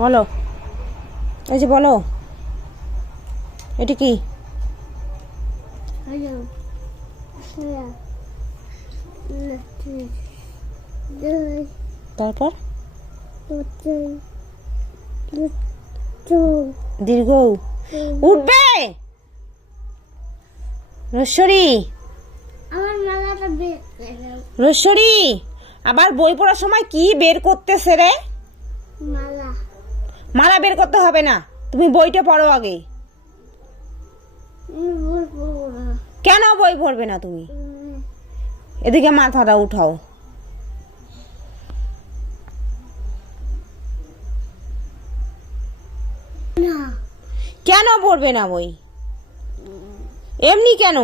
বলো, এই যে বলো, এটা কি? তারপর দীর্ঘ উঠবে রস্বরী। রস্বরী আবার বই পড়ার সময় কি বের করতেছে রে? মালা বের করতে হবে না, তুমি বইটা পড়ো আগে। কেন বই পড়বে না তুমি? এদিকে মাথাটা উঠাও। কেন পড়বে না বই? এমনি কেন?